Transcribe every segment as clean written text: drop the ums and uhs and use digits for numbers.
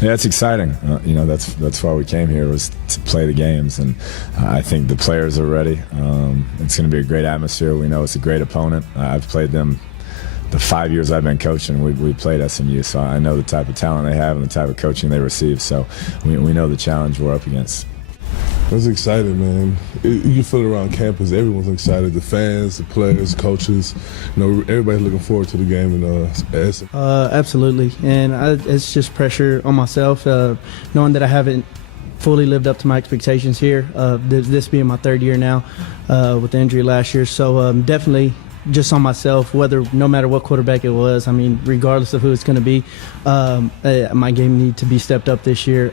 Yeah, it's exciting. You know, that's why we came here, was to play the games, and I think the players are ready. It's going to be a great atmosphere. We know it's a great opponent. I've played them the 5 years I've been coaching. We played SMU, so I know the type of talent they have and the type of coaching they receive. So we know the challenge we're up against. It's exciting, man. You can feel it around campus. Everyone's excited. The fans, the players, coaches. You know, everybody's looking forward to the game. And absolutely, and it's just pressure on myself, knowing that I haven't fully lived up to my expectations here. This being my third year now, with the injury last year, so definitely just on myself. No matter what quarterback it was, I mean, regardless of who it's going to be, my game needs to be stepped up this year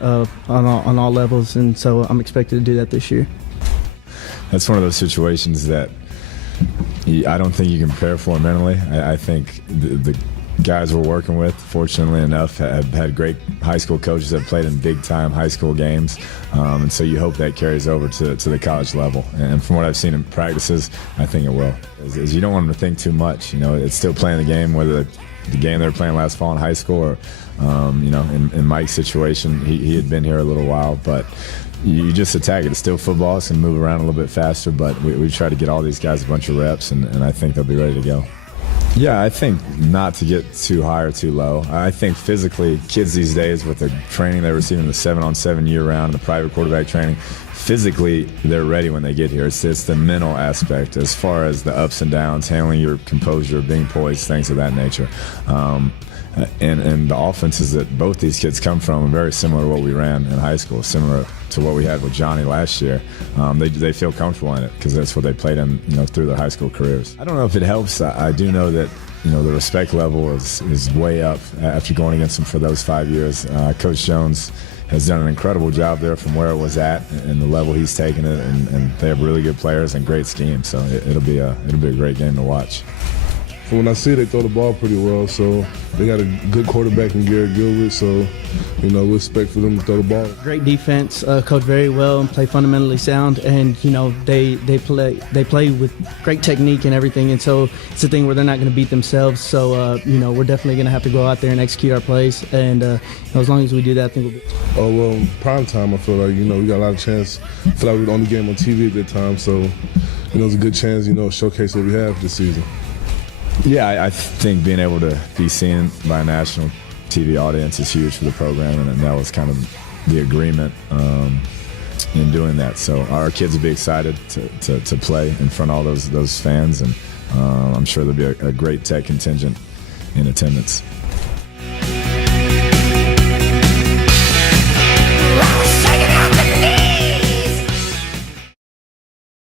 on all levels, and so I'm expected to do that this year. That's one of those situations that I don't think you can prepare for mentally. I think the guys we're working with, fortunately enough, have had great high school coaches that played in big-time high school games, and so you hope that carries over to the college level. And from what I've seen in practices, I think it will. Is you don't want them to think too much. You know, it's still playing the game, whether the game they were playing last fall in high school or, you know, in Mike's situation, he had been here a little while, but you just attack it. It's still football. It's going to move around a little bit faster, but we try to get all these guys a bunch of reps, and I think they'll be ready to go. Yeah, I think not to get too high or too low. I think physically, kids these days with the training they receive in the 7-on-7 year-round, the private quarterback training, physically they're ready when they get here. It's the mental aspect as far as the ups and downs, handling your composure, being poised, things of that nature. And the offenses that both these kids come from are very similar to what we ran in high school, similar to what we had with Johnny last year. They feel comfortable in it because that's what they played in, you know, through their high school careers. I don't know if it helps. I do know that, you know, the respect level is way up after going against them for those 5 years. Coach Jones has done an incredible job there from where it was at and the level he's taken it, and they have really good players and great schemes. So it'll be a great game to watch. From when I see it, they throw the ball pretty well, so they got a good quarterback in Garrett Gilbert, so, you know, we expect for them to throw the ball. Great defense, coach very well and play fundamentally sound, and, you know, they play with great technique and everything, and so it's a thing where they're not going to beat themselves, so, you know, we're definitely going to have to go out there and execute our plays, and you know, as long as we do that, I think we'll be. Oh, well, prime time, I feel like, you know, we got a lot of chance. I feel like we're the only game on TV at that time, so, you know, it's a good chance, you know, to showcase what we have this season. Yeah, I think being able to be seen by a national TV audience is huge for the program, and that was kind of the agreement in doing that. So our kids will be excited to play in front of all those fans, and I'm sure there'll be a great Tech contingent in attendance.